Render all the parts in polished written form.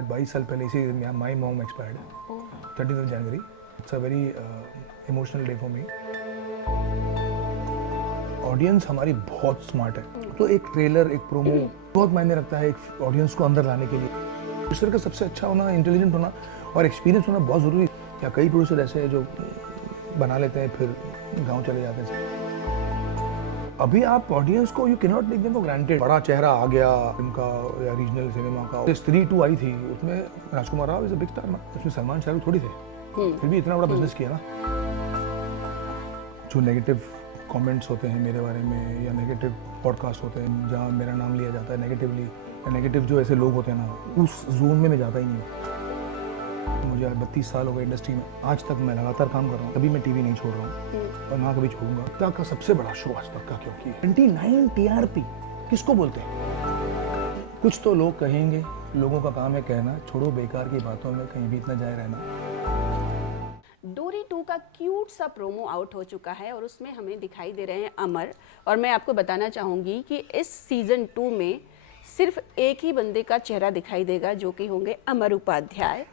22 साल पहले इसी my mom expired 13 January. It's a very emotional day for me. Audience हमारी बहुत स्मार्ट है, तो एक ट्रेलर, एक प्रोमो बहुत मायने रखता है एक ऑडियंस को अंदर लाने के लिए। प्रोड्यूसर का सबसे अच्छा होना, इंटेलिजेंट होना और एक्सपीरियंस होना बहुत ज़रूरी है। या कई प्रोड्यूसर ऐसे हैं जो बना लेते हैं फिर गांव चले जाते हैं। अभी आप ऑडियंस को you can not take them for granted. बड़ा चेहरा आ गया इनका या रीजनल सिनेमा का। स्त्री 2 आई थी, उसमें Rajkummar Rao is a big star ना, उसमें सलमान शाहरुख थोड़ी थे, फिर भी इतना बड़ा बिजनेस किया ना। जो नेगेटिव कमेंट्स होते हैं मेरे बारे में या नेगेटिव पॉडकास्ट होते हैं जहाँ मेरा नाम लिया जाता है नेगेटिवली, या नेगेटिव जो ऐसे लोग होते हैं ना, उस जोन में मैं जाता ही नहीं। मुझे 32 साल हो गए इंडस्ट्री में, आज तक मैं लगातार काम कर रहा हूँ, कभी मैं टीवी नहीं छोड़ रहा हूँ और ना कभी छोड़ूंगा। अब तक का सबसे बड़ा शो आज तक का, क्योंकि 29 TRP किसको बोलते हैं? कुछ तो लोग कहेंगे, लोगों का काम है कहना, छोड़ो बेकार की बातों में कहीं भी इतना जाए रहना। डोरी 2 का क्यूट सा प्रोमो आउट हो चुका है और उसमें हमें दिखाई दे रहे हैं अमर। और मैं आपको बताना चाहूँगी कि इस सीज़न 2 में सिर्फ एक ही बंदे का चेहरा दिखाई देगा, जो कि होंगे अमर उपाध्याय।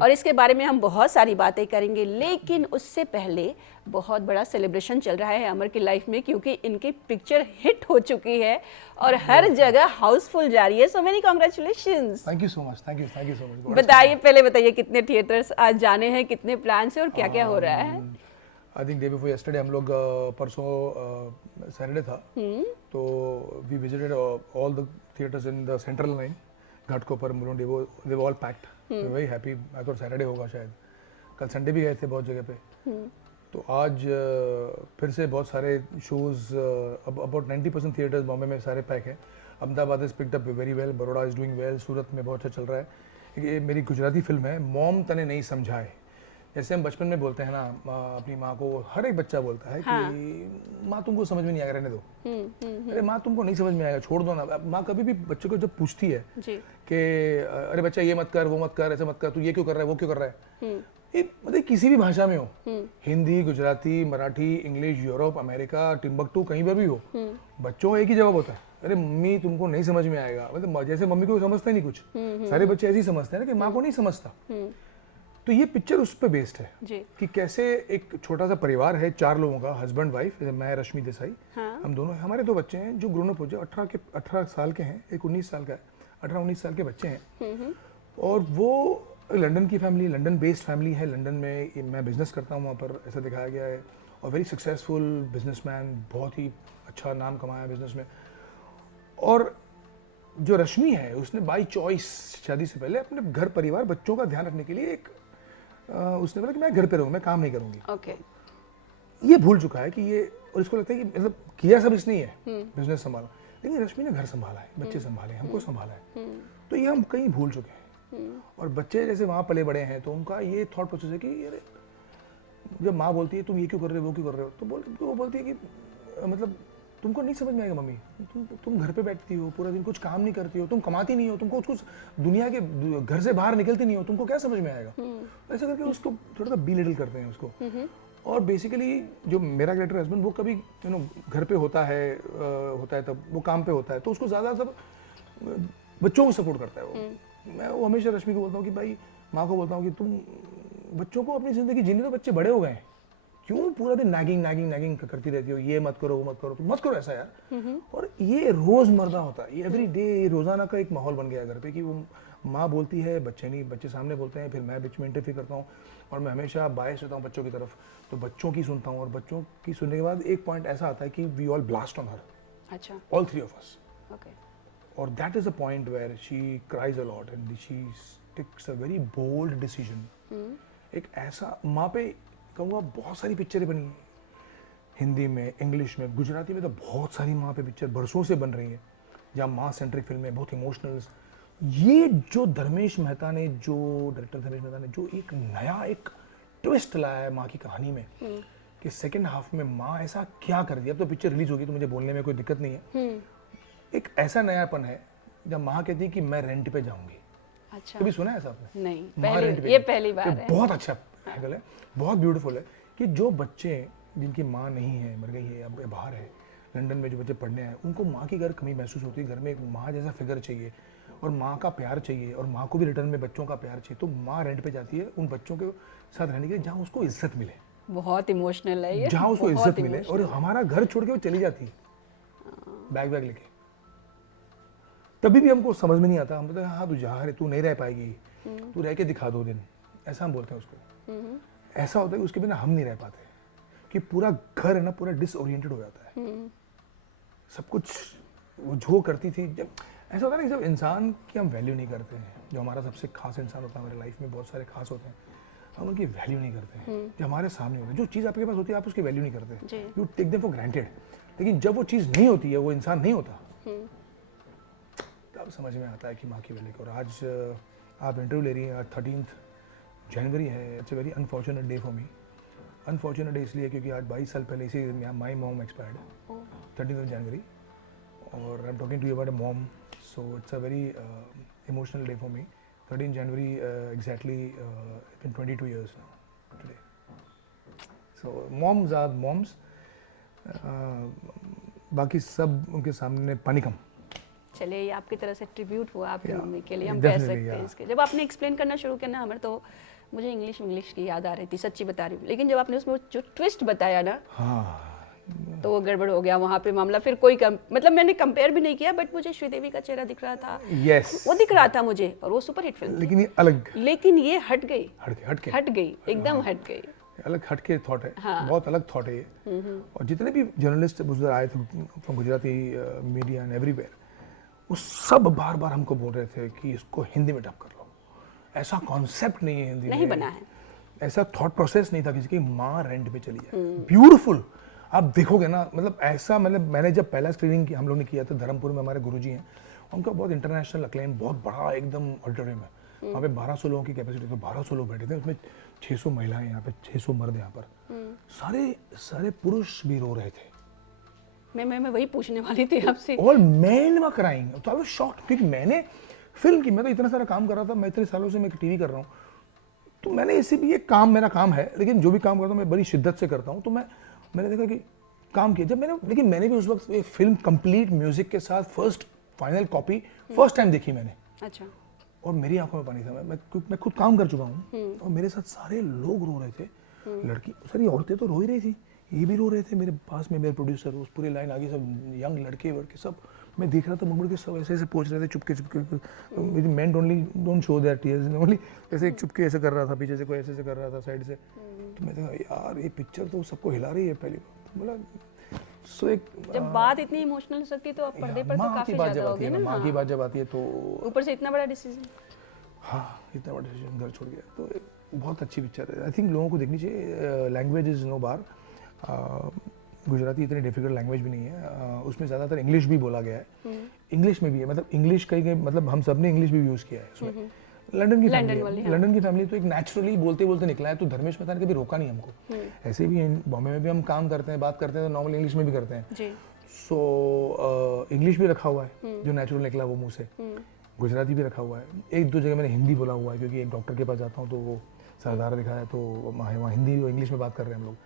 और इसके बारे में हम बहुत सारी बातें करेंगे, लेकिन उससे पहले बहुत बड़ा सेलिब्रेशन चल रहा है अमर की लाइफ में, क्योंकि इनकी पिक्चर हिट हो चुकी है और हर जगह हाउसफुल जा रही है। So many congratulations. Thank you so much, thank you so much. बताइए, पहले बताइए कितने थिएटर्स आज जाने हैं, कितने प्लान्स हैं और क्या क्या हो रहा है? I think day before yesterday हम लोग परसों सैटरडे था, तो we visited all the theatres in the central line, Ghatkopar, Mulund, वो they were all packed. Very happy. I thought Saturday होगा शायद, कल संडे भी गए थे बहुत जगह पे। तो आज फिर से बहुत सारे शोज, अबाउट 90% थिएटर्स बॉम्बे में सारे पैक हैं। Ahmedabad is picked up very well, Baroda is doing well, Surat में बहुत अच्छा चल रहा है। ये मेरी गुजराती फिल्म है, मॉम तने नहीं समझाए। जैसे हम बचपन में बोलते हैं ना, अपनी माँ को, हर एक बच्चा बोलता है कि माँ तुमको समझ में नहीं आएगा, रहने दो। अरे माँ तुमको नहीं समझ में आएगा, छोड़ दो ना। माँ कभी भी बच्चे को जब पूछती है कि अरे बच्चा ये मत कर, वो मत कर, ऐसा मत कर, तू ये क्यों कर रहा है, वो क्यों कर रहा है, ये मतलब किसी भी भाषा में हो, Hindi, Gujarati, Marathi, English, Europe, America, Timbuktu, कहीं पर भी हो, बच्चों का एक ही जवाब होता है, अरे मम्मी तुमको नहीं समझ में आएगा। मतलब जैसे मम्मी को समझता ही नहीं कुछ, सारे बच्चे ऐसे ही समझते हैं ना कि माँ को नहीं समझता। तो ये पिक्चर उस पर बेस्ड है कि कैसे एक छोटा सा परिवार है, 4 लोगों का, हस्बैंड वाइफ, मैं रश्मि देसाई, हम दोनों, हमारे 2 बच्चे हैं जो ग्रोन अप हो जाए, 18 साल के हैं, एक 19 साल का है, 18-19 साल के बच्चे हैं। और वो लंदन की फैमिली, लंदन बेस्ड फैमिली है। लंदन में मैं बिजनेस करता हूँ, वहाँ पर ऐसा दिखाया गया है। और वेरी सक्सेसफुल बिजनेसमैन, बहुत ही अच्छा नाम कमाया बिजनेस में। और जो रश्मि है उसने बाई चॉइस शादी से पहले अपने घर परिवार बच्चों का ध्यान रखने के लिए उसने बोला कि मैं घर पे रहूँ, मैं काम नहीं करूँगी। ओके। ये भूल चुका है कि ये, और इसको लगता है कि मतलब किया सब इसने है, बिजनेस संभाला, लेकिन रश्मि ने घर संभाला है, बच्चे संभाले, हमको संभाला है। तो ये हम कहीं भूल चुके हैं। और बच्चे जैसे वहाँ पले बड़े हैं तो उनका ये थॉट प्रोसेस है कि अरे जब माँ बोलती है तुम ये क्यों कर रहे हो, वो क्यों कर रहे हो, तो वो बोलती है कि मतलब तुमको नहीं समझ में आएगा मम्मी, तुम घर पे बैठती हो पूरा दिन, कुछ काम नहीं करती हो, तुम कमाती नहीं हो, तुमको कुछ दुनिया के घर से बाहर निकलती नहीं हो, तुमको क्या समझ में आएगा। ऐसा करके उसको थोड़ा सा बिलिटल करते हैं उसको। और बेसिकली जो मेरा कैरेक्टर हस्बैंड, वो कभी घर पे होता है तब वो काम पे होता है, तो उसको ज़्यादा सब बच्चों को सपोर्ट करता है वो। मैं वो हमेशा रश्मि को बोलता हूँ कि भाई, माँ को बोलता हूँ कि तुम बच्चों को अपनी ज़िंदगी जीने दो, बच्चे बड़े हो गए हैं, क्यों पूरा दिन नागिंग करती रहती हो, ये मत करो, वो मत करो, तुम मत करो ऐसा यार। और ये रोजमर्रा होता है, ये एवरी डे, रोजाना का एक माहौल बन गया घर पे कि वो माँ बोलती है, बच्चे सामने बोलते हैं, फिर मैं बीच में इंटरफेयर करता हूँ। और मैं हमेशा बायस रहता हूँ बच्चों की तरफ, तो बच्चों की सुनता हूँ। और बच्चों की सुनने के बाद एक पॉइंट ऐसा आता है कि we all blast on her, अच्छा, ऑल 3 of us। ओके। और that is a point where she cries a lot and she takes a very bold decision. एक ऐसा, माँ पे कहूँगा बहुत सारी पिक्चरें बनी हैं, हिंदी में, इंग्लिश में, गुजराती में, तो बहुत सारी माँ पे पिक्चर बरसों से बन रही है, जहाँ माँ सेंट्रिक फिल्में, बहुत इमोशनल। ये जो धर्मेश मेहता ने, जो डायरेक्टर धर्मेश मेहता ने जो एक नया एक ट्विस्ट लाया है माँ की कहानी में, कि सेकंड हाफ में माँ ऐसा क्या कर दिया। अब तो पिक्चर रिलीज होगी तो मुझे बोलने में कोई दिक्कत नहीं है। एक ऐसा नयापन है जब माँ कहती है कि मैं रेंट पे जाऊंगी। अच्छा, कभी सुना है ऐसा आपने? नहीं, ये पहली बार है। बहुत अच्छा एंगल है, बहुत ब्यूटीफुल है कि जो बच्चे जिनकी माँ नहीं है, मर गई है या बाहर है, लंदन में जो बच्चे पढ़ने आए, उनको माँ की घर कमी महसूस होती है, घर में एक माँ जैसा फिगर चाहिए। और माँ का प्यार चाहिए और माँ को भी रिटर्न में बच्चों का प्यार चाहिए, तो माँ रेंट पे जाती है उन बच्चों के साथ रहने के लिए जहाँ उसको इज्जत मिले, बहुत इमोशनल है ये, जहाँ उसको बहुत इज्जत मिले, और emotional है। हमारा घर छोड़ के वो चली जाती है बैग वैग लेके। तभी भी हमको समझ में नहीं आता, हम बोलते हैं हाँ तू जा रहे, तू नहीं रह पाएगी, तू रह के दिखा 2 दिन, ऐसा हम बोलते हैं उसको। ऐसा होता है कि उसके बिना हम नहीं रह पाते, कि पूरा घर है ना पूरा डिसओरिएंटेड हो जाता है, सब कुछ वो जो करती थी। जब ऐसा होता है ना कि जब इंसान की हम वैल्यू नहीं करते हैं, जो हमारा सबसे खास इंसान होता है हमारे लाइफ में, बहुत सारे खास होते हैं, हम उनकी वैल्यू नहीं करते हैं। जो हमारे सामने होते हैं, जो चीज़ आपके पास होती है आप उसकी वैल्यू नहीं करते, you take them for granted. लेकिन जब वो चीज़ नहीं होती है, वो इंसान नहीं होता, तब समझ में आता है कि माँ की वैल्यू। और आज आप इंटरव्यू ले रही हैं, आज 13 जनवरी है, it's a very unfortunate day for me. Unfortunate day इसलिए क्योंकि आज 22 साल पहले इसी माई मॉम एक्सपायर्ड, 13 जनवरी, और I am talking to you about a mom, so it's a very emotional day for me. 13 January exactly, it's been 22 years now today. So moms are moms. बाकी सब उनके सामने पानी कम। चलिए, ये आपकी तरह से ट्रिब्यूट हुआ आपकी Yeah, मम्मी के लिए, हम कह definitely, सकते हैं yeah. इसके। जब आपने एक्सप्लेन करना शुरू किया ना अमर, तो मुझे इंग्लिश की याद आ रही थी, सच्ची बता रही हूँ। लेकिन जब आपने उसमें जो ट्विस्ट बताया ना, हाँ, तो वो गड़बड़ हो गया वहाँ पे मामला। फिर कोई मतलब मैंने कंपेयर भी नहीं किया, बट मुझे श्रीदेवी का चेहरा दिख रहा था, yes. वो दिख रहा था मुझे, और वो सुपर हिट फिल्म थी। लेकिन ये अलग, लेकिन ये हट गई, हट गई, एकदम हट गई, अलग हट के थॉट है, हाँ। बहुत अलग थॉट है ये। और जितने भी जर्नलिस्ट उधर आए थे from Gujarati media and everywhere, वो सब बार बार हमको बोल रहे थे कि इसको हिंदी में डब कर लो, ऐसा कॉन्सेप्ट नहीं है हिंदी में, नहीं बना है, ऐसा थॉट प्रोसेस नहीं था किसी की माँ रेंट पे चली जाए। ब्यूटीफुल, आप देखोगे ना, मतलब ऐसा, मतलब मैंने जब पहला स्क्रीनिंग हम लोग ने किया था धर्मपुर में, हमारे गुरुजी हैं, उनका बहुत इंटरनेशनल अक्लेम, बहुत बड़ा एकदम ऑडिटोरियम है, वहाँ पे 1200 लोगों की कैपेसिटी, तो 1200 लोग बैठे थे, उसमें 600 महिलाएं यहाँ पे, 600 मर्द यहाँ पर, सारे पुरुष भी रो रहे थे। मैं वही पूछने वाली थी आपसे। और मैन वर क्राइंग, तो आई वाज शॉक्ड, क्योंकि मैंने फिल्म की, मैं तो इतना सारा काम कर रहा था, मैं इतने सालों से मैं टीवी कर रहा हूँ, तो मैंने इसी भी एक काम, मेरा काम है, लेकिन जो भी काम करता हूँ मैं बड़ी शिद्दत से करता हूँ, तो मैंने देखा कि काम किया जब लेकिन मैंने भी उस वक्त ये फिल्म कंप्लीट म्यूजिक के साथ first final copy first time देखी मैंने। अच्छा। और मेरी आंखों में पानी था, मैं खुद काम कर चुका हूँ, और मेरे साथ सारे लोग रो रहे थे, लड़की, सारी औरतें तो रो ही रही थी, ये भी रो रहे थे मेरे पास में, मेरे प्रोड्यूसर, उस पूरी लाइन आगे सब यंग लड़के सब, मैं देख रहा था मुड़ के सब ऐसे पहुंच रहे थे चुपके, main don't show their tears, only ऐसे एक चुपके ऐसे कर रहा था, पीछे से कोई ऐसे कर रहा था साइड से, तो मैं देखा यार ये पिक्चर तो सबको हिला रही है पहली बार, बोला सो एक जब बात इतनी इमोशनल हो सकती है तो अब पर्दे पर तो काफी ज्यादा हो गया ना। माँ की बात जब आती है तो ऊपर से इतना बड़ा डिसीजन, हाँ इतना बड़ा डिसीजन, घर छोड़ गया, तो बहुत अच्छी पिक्चर है, आई थिंक लोगों को देखनी चाहिए। लैंग्वेज इज नो बार, गुजराती इतनी डिफिकल्ट लैंग्वेज भी नहीं है, उसमें ज़्यादातर इंग्लिश भी बोला गया है, इंग्लिश में भी है, मतलब इंग्लिश कहीं मतलब हम सब ने इंग्लिश भी यूज़ किया है उसमें। लंदन की फैमिली तो एक नेचुरली बोलते बोलते निकला है, तो धर्मेश मेहता ने कभी रोका नहीं हमको, ऐसे भी बॉम्बे में भी हम काम करते हैं, बात करते हैं तो नॉर्मल इंग्लिश में भी करते हैं, सो इंग्लिश भी रखा हुआ है जो नेचुरल निकला वो मुंह से, गुजराती भी रखा हुआ है, एक दो जगह मैंने हिंदी बोला हुआ है, क्योंकि एक डॉक्टर के पास जाता हूँ तो वो सरदार दिखा है, तो वहाँ हिंदी और इंग्लिश में बात कर रहे हैं हम लोग,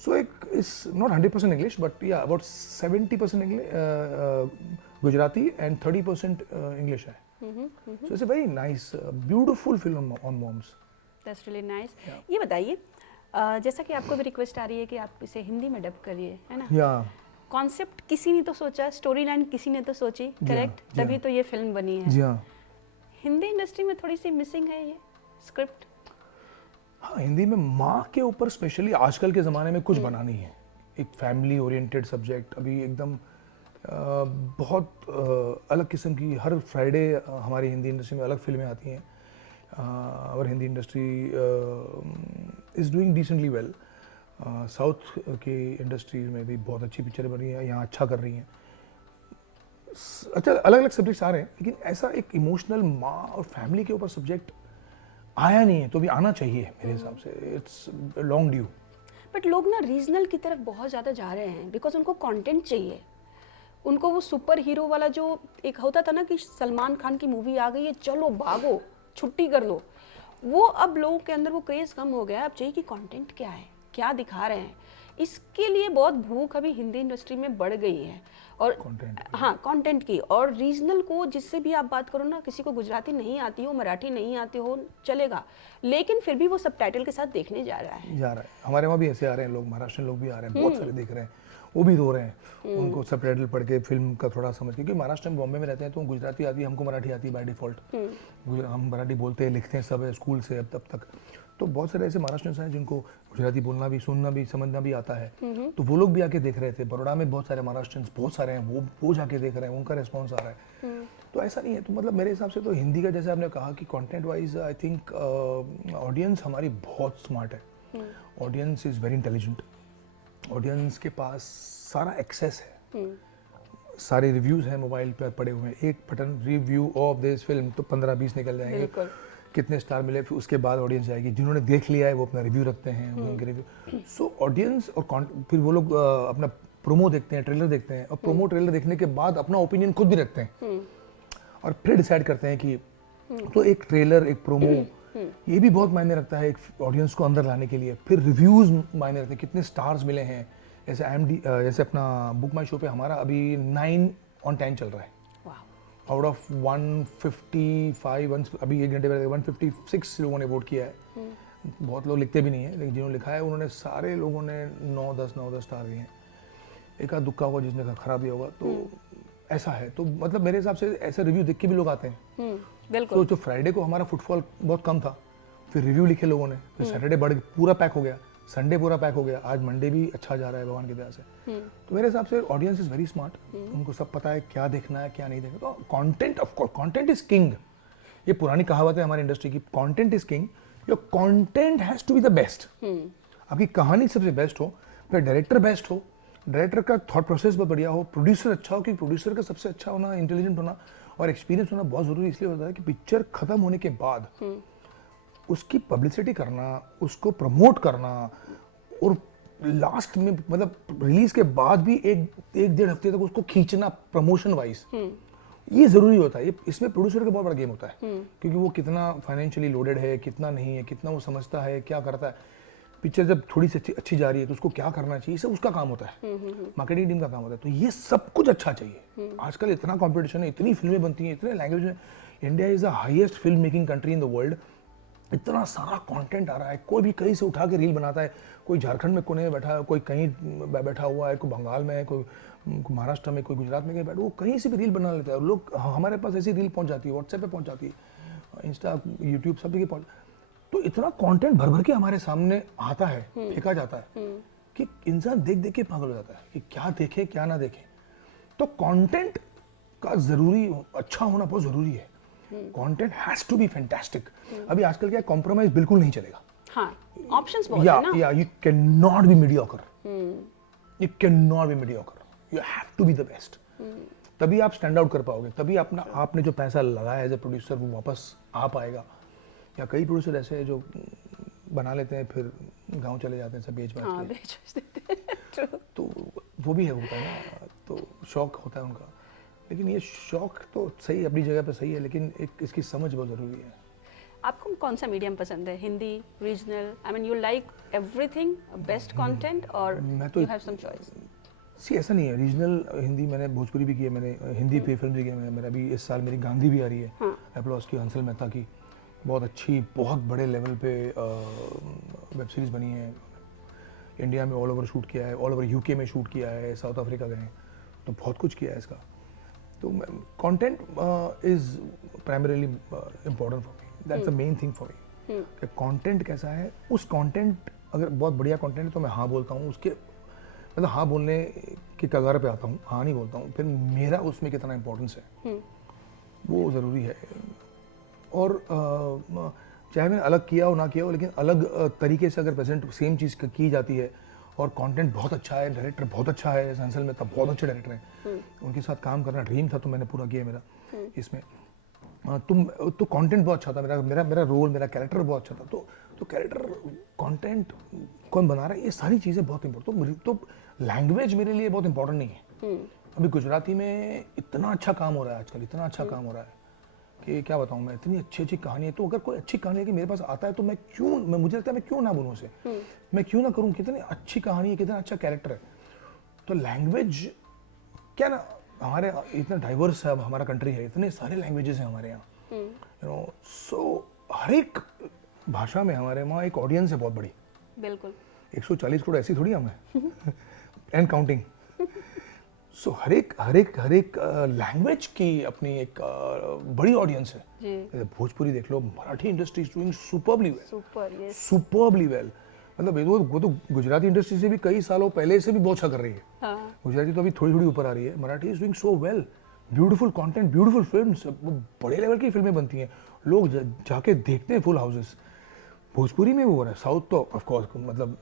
सो एक इज नॉट 100% इंग्लिश, बट या अबाउट 70% गुजराती एंड 30% इंग्लिश है, so it's a very nice beautiful film on moms. That's really nice. ये बताइए, जैसा कि आपको भी रिक्वेस्ट आ रही है कि आप इसे हिंदी में डब करिए, है ना? कॉन्सेप्ट किसी ने तो सोचा, स्टोरी लाइन किसी ने तो सोची, करेक्ट? तभी तो ये फिल्म बनी है। जी हाँ। हिंदी इंडस्ट्री में थोड़ी सी मिसिंग है ये स्क्रिप्ट। हाँ, हिंदी में माँ के ऊपर स्पेशली आजकल के ज़माने में कुछ बना नहीं है, एक फैमिली ओरिएंटेड सब्जेक्ट, अभी एकदम बहुत अलग किस्म की, हर फ्राइडे हमारी हिंदी इंडस्ट्री में अलग फिल्में आती हैं, और Hindi industry is doing decently well, south की इंडस्ट्रीज में भी बहुत अच्छी पिक्चरें बन रही हैं, यहाँ अच्छा कर रही हैं, अच्छा अलग अलग सब्जेक्ट्स आ रहे हैं, लेकिन ऐसा एक इमोशनल माँ और फैमिली के ऊपर सब्जेक्ट आया नहीं है, तो भी आना चाहिए मेरे हिसाब से, इट्स लॉन्ग ड्यू। बट लोग ना रीजनल की तरफ बहुत ज़्यादा जा रहे हैं, बिकॉज उनको कंटेंट चाहिए, उनको वो सुपर हीरो वाला जो एक होता था ना कि सलमान खान की मूवी आ गई है, चलो भागो छुट्टी कर लो, वो अब लोगों के अंदर वो क्रेज़ कम हो गया है, अब चाहिए कि कंटेंट क्या है, क्या दिखा रहे हैं। इसके लिए बहुत भूख अभी हिंदी इंडस्ट्री में बढ़ गई है और Content हाँ कंटेंट की। और रीजनल को जिससे भी आप बात करो ना, किसी को गुजराती नहीं आती हो, मराठी नहीं आती हो, चलेगा, लेकिन फिर भी वो सबटाइटल के साथ देखने जा रहा है। हमारे वहाँ भी ऐसे आ रहे हैं लोग, महाराष्ट्र लोग भी आ रहे हैं, बहुत सारे देख रहे हैं, वो भी रो रहे हैं, उनको सबटाइटल पढ़ के फिल्म का थोड़ा समझ के, क्योंकि महाराष्ट्र में बॉम्बे में रहते हैं तो गुजराती आती है, हमको मराठी आती है बाय डिफॉल्ट, हम मराठी बोलते हैं लिखते हैं सब है स्कूल से अब तब तक। तो बहुत सारे ऐसे महाराष्ट्रियंस हैं जिनको गुजराती बोलना भी, सुनना भी, समझना भी आता है, तो वो लोग भी आके देख रहे थे। बड़ौदा में बहुत सारे महाराष्ट्रियंस बहुत सारे हैं, वो जाके देख रहे हैं, उनका रिस्पॉन्स आ रहा है। तो ऐसा नहीं है, तो मतलब मेरे हिसाब से तो हिंदी का, जैसे आपने कहा कि content wise I think audience हमारी बहुत स्मार्ट है, audience is very intelligent, audience के पास सारा एक्सेस है, सारे रिव्यूज़ हैं मोबाइल पर पड़े हुए हैं, एक button review of this film तो 15-20 निकल जाएंगे, कितने स्टार मिले, फिर उसके बाद ऑडियंस जाएगी, जिन्होंने देख लिया है वो अपना रिव्यू रखते हैं, उनके रिव्यू। सो ऑडियंस और फिर वो लोग अपना प्रोमो देखते हैं, ट्रेलर देखते हैं, और प्रोमो ट्रेलर देखने के बाद अपना ओपिनियन खुद भी रखते हैं और फिर डिसाइड करते हैं कि तो एक ट्रेलर, एक प्रोमो, ये भी बहुत मायने रखता है एक ऑडियंस को अंदर लाने के लिए। फिर रिव्यूज़ मायने रखते हैं, कितने स्टार्स मिले हैं। जैसे जैसे अपना बुक माई शो पे हमारा अभी 9/10 चल रहा है, आउट ऑफ 155, अभी 1 घंटे पहले 156 लोगों ने वोट किया है। बहुत लोग लिखते भी नहीं है, लेकिन जिन्होंने लिखा है उन्होंने सारे लोगों ने 9-10 स्टार दिए हैं। एक आध दुक्का होगा जिसने खराब दिया होगा, तो ऐसा है। तो मतलब मेरे हिसाब से ऐसे रिव्यू देख के भी लोग आते हैं। बिल्कुल। तो फ्राइडे को हमारा फुटफॉल बहुत कम था, फिर रिव्यू लिखे लोगों ने, फिर सैटरडे बढ़ पूरा पैक हो गया, संडे पूरा पैक हो गया, आज मंडे भी अच्छा जा रहा है भगवान की दया से। तो मेरे हिसाब से ऑडियंस इज वेरी स्मार्ट, उनको सब पता है क्या देखना है क्या नहीं देखना। तो content, of course content is king, ये पुरानी कहावत है हमारी इंडस्ट्री की, content is king, your content has to be the best. आपकी कहानी सबसे बेस्ट हो, फिर डायरेक्टर बेस्ट हो, डायरेक्टर का थॉट प्रोसेस बहुत बढ़िया हो, प्रोड्यूसर अच्छा हो, क्योंकि प्रोड्यूसर का सबसे अच्छा होना, इंटेलिजेंट होना और एक्सपीरियंस होना बहुत जरूरी इसलिए होता है कि पिक्चर खत्म होने के बाद उसकी पब्लिसिटी करना, उसको प्रमोट करना, और लास्ट में मतलब रिलीज के बाद भी 1-1.5 हफ्ते तक उसको खींचना प्रमोशन वाइज, ये जरूरी होता है। ये इसमें प्रोड्यूसर का बहुत बड़ा गेम होता है, क्योंकि वो कितना फाइनेंशियली लोडेड है, कितना नहीं है, कितना वो समझता है, क्या करता है। पिक्चर जब थोड़ी सी अच्छी जा रही है तो उसको क्या करना चाहिए, सब उसका काम होता है, मार्केटिंग टीम का काम होता है। तो ये सब कुछ अच्छा चाहिए। आजकल इतना कंपटीशन है, इतनी फिल्में बनती हैं, इतने लैंग्वेज में, India is the highest film making country in the world. इतना सारा कंटेंट आ रहा है, कोई भी कहीं से उठा के रील बनाता है, कोई झारखंड में कोने में बैठा है, कोई कहीं बैठा हुआ है, कोई बंगाल में है, कोई महाराष्ट्र में, कोई गुजरात में कहीं बैठा, वो कहीं से भी रील बना लेता है। और लोग, हमारे पास ऐसी रील पहुंच जाती है, व्हाट्सएप पे पहुंच जाती है, इंस्टा, यूट्यूब सब जगह पहुंच। तो इतना कंटेंट भर भर के हमारे सामने आता है, फेंका जाता है कि इंसान देख देख के पागल हो जाता है कि क्या देखे क्या ना देखे। तो कंटेंट का जरूरी, अच्छा होना बहुत जरूरी है। Content has to be fantastic. अभी आजकल क्या कॉम्प्रोमाइज बिल्कुल नहीं चलेगा। हाँ, ऑप्शंस बहुत है ना। या you can not be mediocre, you can not be mediocre, you have to be the best. तभी आप स्टैंड आउट कर पाओगे, तभी अपना आपने जो पैसा लगाया एज ए प्रोड्यूसर वो वापस आ पाएगा। या कई प्रोड्यूसर ऐसे हैं जो बना लेते हैं फिर गांव चले जाते हैं, सब बेच देते हैं, तो वो भी है, होता है ना, तो शौक होता है उनका। लेकिन ये शौक तो सही, अपनी जगह पे सही है, लेकिन एक इसकी समझ बहुत ज़रूरी है। आपको कौन सा मीडियम पसंद है, Hindi, regional? I mean you like everything, best content, और यू हैव सम चॉइस? सी ऐसा नहीं है, रीजनल हिंदी, मैंने भोजपुरी भी की है, मैंने हिंदी पे फिल्म भी की है, मेरा भी इस साल मेरी गांधी भी आ रही है, एप्लॉस की, हंसल मेहता की, बहुत अच्छी, बहुत बड़े लेवल पे वेब सीरीज़ बनी है। इंडिया में ऑल ओवर शूट किया है, ऑल ओवर यूके में शूट किया है, साउथ अफ्रीका गए हैं, तो बहुत कुछ किया है इसका। तो content is primarily important for me, that's the main thing for me, कि कंटेंट कैसा है। उस कंटेंट, अगर बहुत बढ़िया कंटेंट है तो मैं हाँ बोलता हूँ, उसके मतलब हाँ बोलने की कगार पे आता हूँ, हाँ नहीं बोलता हूँ। फिर मेरा उसमें कितना इंपॉर्टेंस है वो ज़रूरी है। और चाहे मैंने अलग किया हो ना किया हो, लेकिन अलग तरीके से अगर प्रेजेंट सेम चीज़ की जाती है और कंटेंट बहुत अच्छा है, डायरेक्टर बहुत अच्छा है, हंसल में तब बहुत अच्छे डायरेक्टर हैं, उनके साथ काम करना ड्रीम था, तो मैंने पूरा किया मेरा इसमें। तो कंटेंट बहुत अच्छा था, मेरा रोल, मेरा कैरेक्टर बहुत अच्छा था। तो कैरेक्टर, कंटेंट कौन बना रहा है, ये सारी चीज़ें बहुत इंपॉर्टेंट। तो लैंग्वेज मेरे लिए बहुत इंपॉर्टेंट नहीं है। अभी गुजराती में इतना अच्छा काम हो रहा है आजकल, इतना अच्छा काम हो रहा है कि क्या बताऊँ मैं, इतनी अच्छी अच्छी कहानी है, तो अगर कोई अच्छी कहानी है कि मेरे पास आता है तो मुझे लगता है मैं क्यों ना बनूँ उसे, मैं क्यों ना करूँ, कितनी अच्छी कहानी है, कितना अच्छा कैरेक्टर है। तो लैंग्वेज क्या ना, हमारे इतना डाइवर्स है, अब हमारा कंट्री है, इतने सारे लैंग्वेजेस हैं हमारे यहाँ, यू नो, सो हर एक भाषा में हमारे वहाँ एक ऑडियंस है बहुत बड़ी। बिल्कुल 140 करोड़ ऐसी थोड़ी हम हैं एंड काउंटिंग। सो हर एक लैंग्वेज की अपनी एक बड़ी ऑडियंस है जी। भोजपुरी देख लो, Marathi industry is doing superbly well, super, yes. Superbly well. मतलब वो तो गुजराती इंडस्ट्री से भी कई सालों पहले से भी बहुत अच्छा कर रही है। हाँ। गुजराती तो अभी थोड़ी थोड़ी ऊपर आ रही है, Marathi is doing so well, beautiful content, beautiful films, बड़े लेवल की फिल्में बनती हैं, लोग जाके देखते हैं फुल हाउसेस। भोजपुरी में वो हो रहा है, साउथ तो ऑफ कोर्स मतलब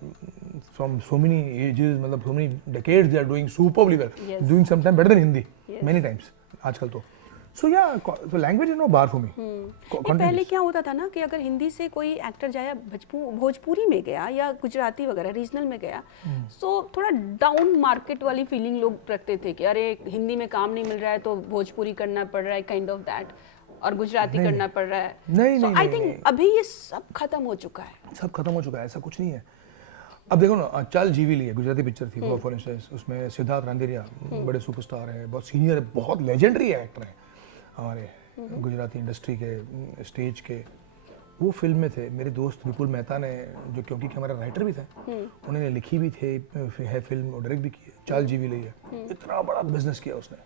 फ्रॉम सो मेनी एजेस, मतलब so many decades they are doing superbly well, doing some time better than Hindi many times आजकल तो। So yeah so language is no bar for me. पहले क्या होता था ना कि अगर हिंदी से कोई एक्टर जाया भोजपुरी में गया या गुजराती वगैरह रीजनल में गया, सो थोड़ा डाउन मार्केट वाली फीलिंग लोग रखते थे कि अरे हिंदी में काम नहीं मिल रहा है तो भोजपुरी करना पड़ रहा है, काइंड ऑफ दैट, और गुजराती करना पड़ रहा है। नहीं, आई थिंक अभी ये सब खत्म हो चुका है, सब खत्म हो चुका है, ऐसा कुछ नहीं है। अब देखो ना, चल जीवी ली है, गुजराती पिक्चर थी फॉर इंस्टेंस, उसमें सिद्धार्थ रांदेरिया बड़े सुपरस्टार हैं, बहुत सीनियर है, बहुत लेजेंडरी एक्टर हैं हमारे गुजराती इंडस्ट्री के, स्टेज के। वो फिल्म में थे, मेरे दोस्त विपुल मेहता ने, जो क्योंकि हमारे राइटर भी थे, उन्होंने लिखी भी थे है फिल्म और डायरेक्ट भी की है, चाल जीवी ली है। इतना बड़ा बिजनेस किया उसने,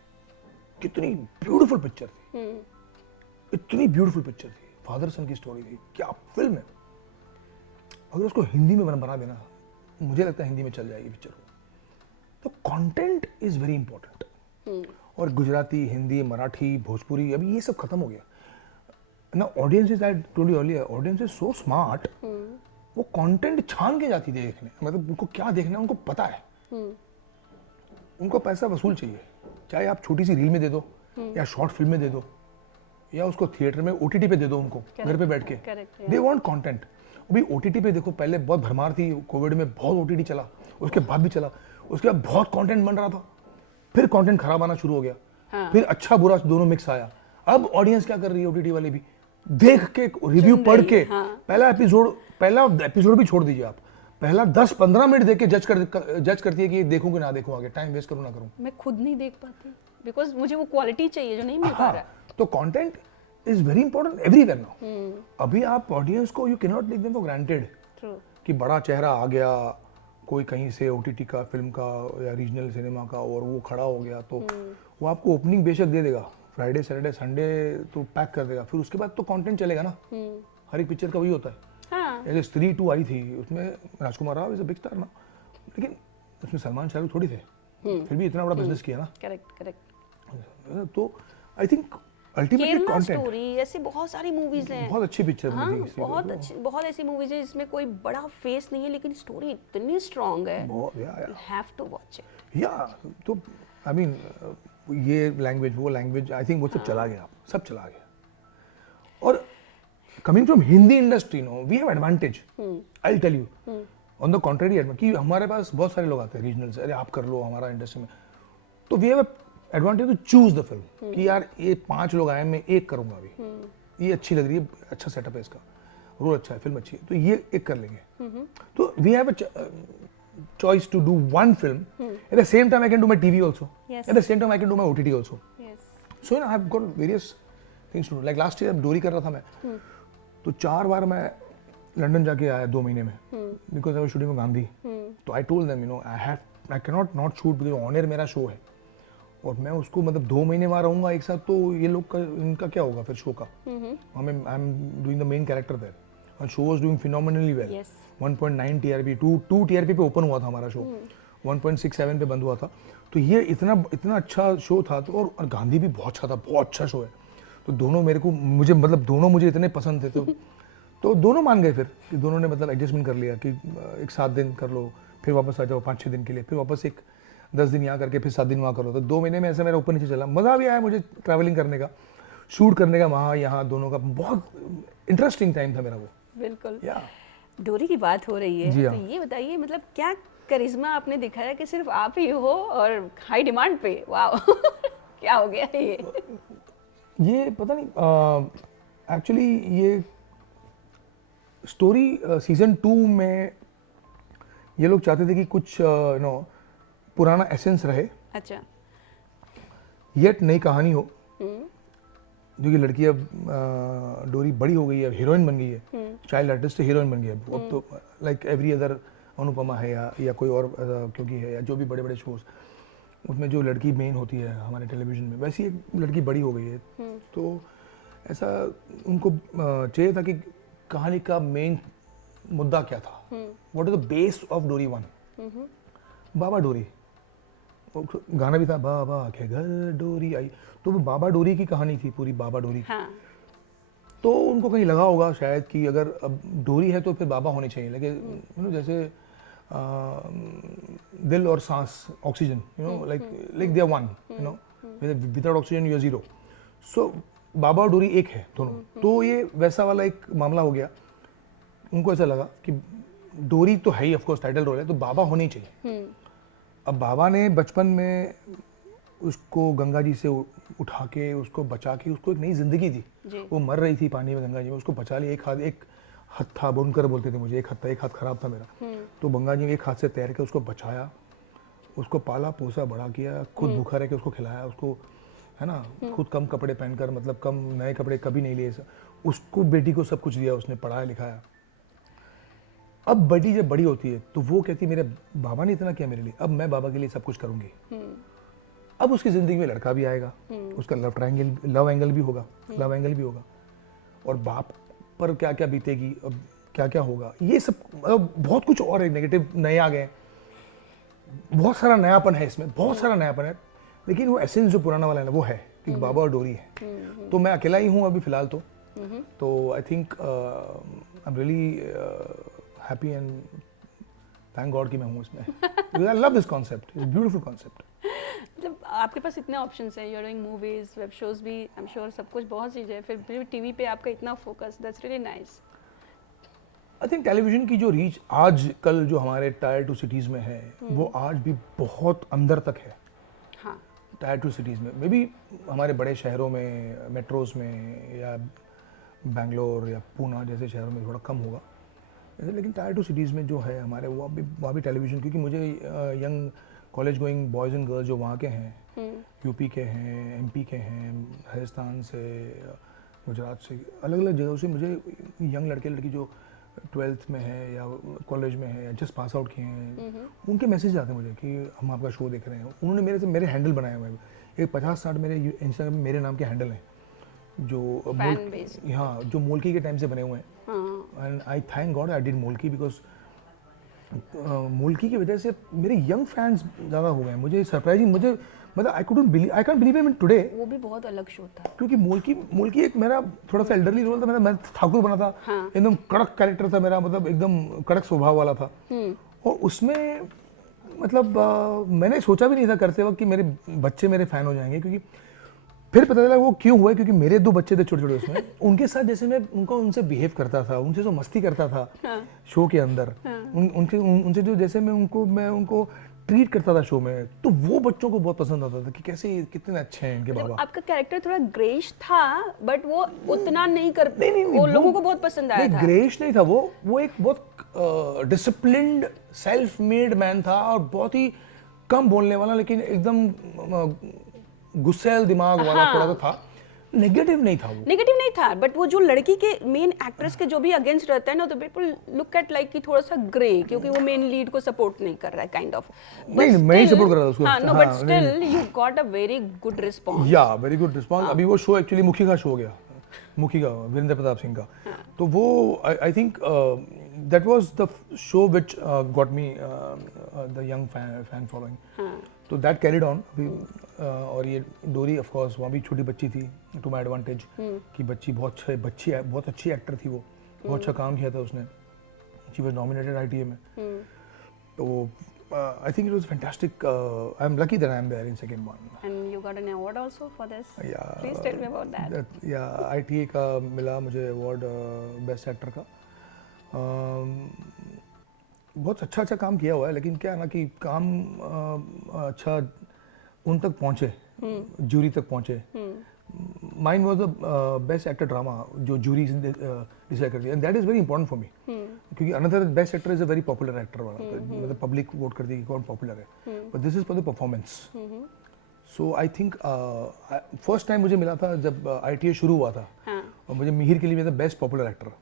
कितनी ब्यूटीफुल पिक्चर थी, इतनी ब्यूटीफुल पिक्चर थी, फादर सन की स्टोरी थी, क्या फिल्म है। अगर उसको हिंदी में बना देना, मुझे लगता है हिंदी में चल जाएगी पिक्चर। तो कंटेंट इज वेरी इंपॉर्टेंट। और गुजराती, हिंदी, मराठी, भोजपुरी, अभी ये सब खत्म हो गया ना। Audience is, I told you earlier, audience is so smart, वो कंटेंट छान के जाती है देखने, मतलब उनको क्या देखना है उनको पता है। उनको पैसा वसूल चाहिए, चाहे आप छोटी सी रील में दे दो या शॉर्ट फिल्म में दे दो या उसको थिएटर में ओटीटी पे दे दो, उनको घर पे बैठ के, दे वांट कंटेंट। अभी ओटीटी पे देखो, पहले बहुत भरमार थी, कोविड में बहुत ओटीटी चला, उसके बाद भी चला, उसके बाद बहुत कंटेंट बन रहा था, फिर कंटेंट खराब आना शुरू हो गया। हाँ। फिर अच्छा बुरा दोनों मिक्स आया। अब ऑडियंस क्या कर रही है, ओटीटी वाले भी देख के, रिव्यू पढ़ के, हाँ। पहला एपिसोड भी छोड़ दीजिए आप, पहला 10-15 मिनट देख के जज करती है कि देखूं कि ना देखूं, आगे टाइम वेस्ट करूं ना करूं। मैं खुद नहीं देख पाती बिकॉज मुझे वो क्वालिटी चाहिए जो नहीं मिल पा रहा है। तो content is very important everywhere now. अभी आप ऑडियंस को, you can not take them for granted कि बड़ा चेहरा आ गया कोई कहीं से ओटीटी का, फिल्म का या रीजनल सिनेमा का, और वो खड़ा हो गया तो वो आपको ओपनिंग बेशक दे देगा, फ्राइडे सैटरडे संडे तो पैक कर देगा, फिर उसके बाद तो कंटेंट चलेगा ना। हर एक पिक्चर का वही होता है। हाँ। जैसे स्त्री 2 आई थी, उसमें Rajkummar Rao is a big star ना, लेकिन उसमें सलमान शाहरुख थोड़ी थे, फिर भी इतना बड़ा बिजनेस किया ना। करेक्ट। तो I think ultimately content, story, ऐसी बहुत सारी मूवीज हैं, बहुत अच्छी पिक्चर हाँ, बनी थी, बहुत ऐसी मूवीज हैं जिसमें कोई बड़ा फेस नहीं है लेकिन स्टोरी इतनी स्ट्रांग है, you have to watch it. या तो आई मीन ये लैंग्वेज वो लैंग्वेज, आई थिंक वो सब चला गया, सब चला गया। और coming from Hindi industry, no we have advantage, I will tell you on the contrary, कि हमारे पास बहुत सारे लोग आते हैं रीजनल से, अरे आप कर लो हमारा इंडस्ट्री में, तो we have advantage to choose the film कि यार ये 5 लोग आए, मैं एक करूंगा अभी, ये अच्छी लग रही है, अच्छा सेटअप है इसका, रोल अच्छा है, फिल्म अच्छी है, तो ये एक कर लेंगे। तो we have choice to do one film. At the same time I can do my TV also. Yes. At the same time I can do my OTT also. Yes. So you know I've got various things to do. Like last year डोरी कर रहा था मैं, तो 4 बार मैं London जाके आया 2 महीने में, because I was shooting for Gandhi. तो I told them, you know, I cannot not shoot because on air मेरा शो है, और मैं उसको मतलब 2 महीने वहाँ रहूंगा एक साथ, तो ये लोग का इनका क्या होगा फिर शो का। I am doing the main character there, और show was doing phenomenally well. 1.9 TRP, 2 TRP पे ओपन हुआ था हमारा शो, 1.67 पे बंद हुआ था। तो ये इतना अच्छा शो था, तो और गांधी भी बहुत अच्छा था, बहुत अच्छा शो है। तो दोनों मुझे मतलब दोनों मुझे इतने पसंद थे, तो दोनों मान गए फिर, कि दोनों ने मतलब एडजस्टमेंट कर लिया कि एक 7 दिन कर लो, फिर वापस आ जाओ 5-6 दिन के लिए, फिर वापस एक 10 दिन यहाँ करके फिर 7 दिन वहाँ कर लो। तो 2 महीने में ऐसे मेरा ऊपर नीचे चला, मज़ा भी आया मुझे ट्रैवलिंग करने का, शूट करने का, वहाँ यहाँ दोनों का बहुत इंटरेस्टिंग टाइम था मेरा वो। बिल्कुल। डोरी की बात हो रही है, तो ये बताइए मतलब क्या करिश्मा आपने दिखाया कि सिर्फ आप ही हो और हाई डिमांड पे, वाह क्या हो गया ये। ये पता नहीं, एक्चुअली ये स्टोरी सीजन 2 में ये लोग चाहते थे कि कुछ पुराना एसेंस रहे, अच्छा। येट नई कहानी हो, जो कि लड़की अब डोरी बड़ी हो गई है, हीरोइन बन गई है, चाइल्ड आर्टिस्ट से हीरोइन बन गई है अब तो, लाइक एवरी अदर अनुपमा है या कोई और क्योंकि है, या जो भी बड़े बड़े शोज उसमें जो लड़की मेन होती है हमारे टेलीविजन में, वैसी एक लड़की बड़ी हो गई है। तो ऐसा उनको चाहिए था कि कहानी का मेन मुद्दा क्या था, what is the base of डोरी 1। बाबा डोरी, गाना भी था, बाबा के घर डोरी आई, तो वो बाबा डोरी की कहानी थी पूरी, बाबा डोरी। हाँ। तो उनको कहीं लगा होगा शायद कि अगर अब डोरी है तो फिर बाबा होने चाहिए, लेकिन जैसे दिल और सांस, oxygen, like they are one, without oxygen you are zero. So बाबा और डोरी एक है दोनों। तो ये वैसा वाला एक मामला हो गया। उनको ऐसा लगा कि डोरी तो है ही, ऑफ कोर्स टाइटल रोल है, तो बाबा होने ही चाहिए। अब बाबा ने बचपन में उसको गंगा जी से उठा के, उसको बचा के, उसको एक नई जिंदगी दी। वो मर रही थी पानी में गंगा जी में, उसको बचा लिया। एक हाथ था, बुनकर बोलते थे मुझे, एक हाथ खराब था मेरा, तो गंगा जी में एक हाथ से तैर के उसको बचाया, उसको पाला पोसा बड़ा किया, खुद भूखा रह के उसको खिलाया, उसको है ना, खुद कम कपड़े पहनकर, मतलब कम नए कपड़े कभी नहीं लिए, उसको बेटी को सब कुछ दिया, उसने पढ़ाया लिखाया। अब बेटी जब बड़ी होती है तो वो कहती मेरे बाबा ने इतना किया मेरे लिए, अब मैं बाबा के लिए सब कुछ करूंगी। अब उसकी जिंदगी में लड़का भी आएगा, उसका लव एंगल भी होगा, और बाप पर क्या क्या बीतेगी, अब क्या क्या होगा, ये सब बहुत कुछ और है, नेगेटिव नए आ गए, बहुत सारा नयापन है इसमें, बहुत सारा नयापन है, लेकिन वो एसेंस जो पुराना वाला है ना वो है कि बाबा और डोरी है। तो मैं अकेला ही हूँ अभी फिलहाल तो I think I am really happy and thank God कि मैं हूँ इसमें, because I love this concept, it's beautiful concept. मतलब आपके पास इतने ऑप्शंस हैं, you are doing movies, web shows भी, आई एम श्योर सब कुछ बहुत चीज़ें हैं, फिर टीवी पे आपका इतना focus, that's really nice. I think television की जो रीच आज कल जो हमारे टायर 2 सिटीज़ में है, वो आज भी बहुत अंदर तक है। हाँ। टायर 2 सिटीज़ में, मे बी हमारे बड़े शहरों में, मेट्रोज में, या बेंगलोर या पूना जैसे शहरों में थोड़ा कम होगा, लेकिन टायर 2 सिटीज़ में जो है हमारे, वहाँ भी टेलीविजन, क्योंकि मुझे young college going boys and girls जो वहाँ के हैं, यूपी के हैं, एमपी के हैं, राजस्थान से, गुजरात से, अलग अलग जगहों से मुझे यंग लड़के लड़की जो 12th में है या कॉलेज में है या जस्ट पास आउट किए हैं, उनके मैसेज आते हैं मुझे कि हम आपका शो देख रहे हैं। उन्होंने मेरे हैंडल बनाया हुआ है, एक 50-60 मेरे इंस्टाग्राम में मेरे नाम के हैंडल हैं, जो हाँ, जो मोल्की के टाइम से बने हुए हैं। And I thank God I did Molki, because Molki की वजह से मेरे यंग फैंस ज़्यादा हो गए। मुझे सरप्राइजिंग, मुझे मतलब I can't believe it today. वो भी बहुत अलग शो था, क्योंकि मोल्की एक मेरा थोड़ा सा एल्डरली रोल था, मैं ठाकुर बना था। हाँ। एकदम कड़क कैरेक्टर था मेरा, मतलब एकदम कड़क स्वभाव वाला था। और उसमें मतलब मैंने सोचा भी नहीं था करते वक्त कि मेरे बच्चे मेरे फैन हो जाएंगे, क्योंकि फिर पता चला वो क्यों हुआ, क्योंकि मेरे 2 बच्चे थे छोटे छोटे उसमें, उनके साथ जैसे मैं उनसे बिहेव करता था, उनसे जो मस्ती करता था। हाँ। शो के अंदर। हाँ। उनसे जो जैसे मैं उनको ट्रीट करता था शो में, तो वो बच्चों को बहुत पसंद आता था कि कैसे कितने अच्छे हैं इनके बाबा। आपका कैरेक्टर थोड़ा ग्रेश था, बट वो उतना नहीं कर, वो लोगों को बहुत पसंद आया था। ग्रेश नहीं था वो एक बहुत डिसिप्लिन्ड सेल्फ मेड मैन था, और बहुत ही कम बोलने वाला, लेकिन एकदम गुस्सैल दिमाग वाला। हाँ। थोड़ा तो था, नेगेटिव नहीं था, बट वो जो लड़की के मेन एक्ट्रेस के जो भी अगेंस्ट रहता है ना, तो पीपल लुक एट लाइक कि थोड़ा सा ग्रे, क्योंकि वो मेन लीड को सपोर्ट नहीं कर रहा है, काइंड ऑफ। नहीं, मैं ही सपोर्ट कर रहा था उसको। हाँ, no, but still you got a very good response. Yeah very good response. अभी वो शो एक्चुअली मुखी का शो हो गया, मुखी का, वीरेंद्र प्रताप सिंह का। तो वो I think that was the show which got me the young fan following. तो दैट कैरिड ऑन। और ये डोरी ऑफ कोर्स वहाँ भी छोटी बच्ची थी, टू माय एडवांटेज, कि बच्ची बहुत अच्छी एक्टर थी, वो बहुत अच्छा काम किया था उसने। शी वाज नॉमिनेटेड ITA में। तो I think it was fantastic. I'm lucky that I'm there in second one. And you got an award also for this? Yeah. Please tell me about that. Yeah, ITA का मिला मुझे award best actor का। बहुत अच्छा काम किया हुआ है, लेकिन क्या है ना कि काम अच्छा उन तक पहुँचे, जूरी तक पहुँचे, mine was the best actor drama जो जूरी डिसाइड करती है, and that is very important for me, क्योंकि another best actor is a very popular actor वाला, मतलब पब्लिक वोट करती है कि कौन पॉपुलर है, but this is for the performance. So I think first time मुझे मिला था जब ITA शुरू हुआ था, और मुझे मिहिर के लिए मिला था बेस्ट पॉपुलर एक्टर.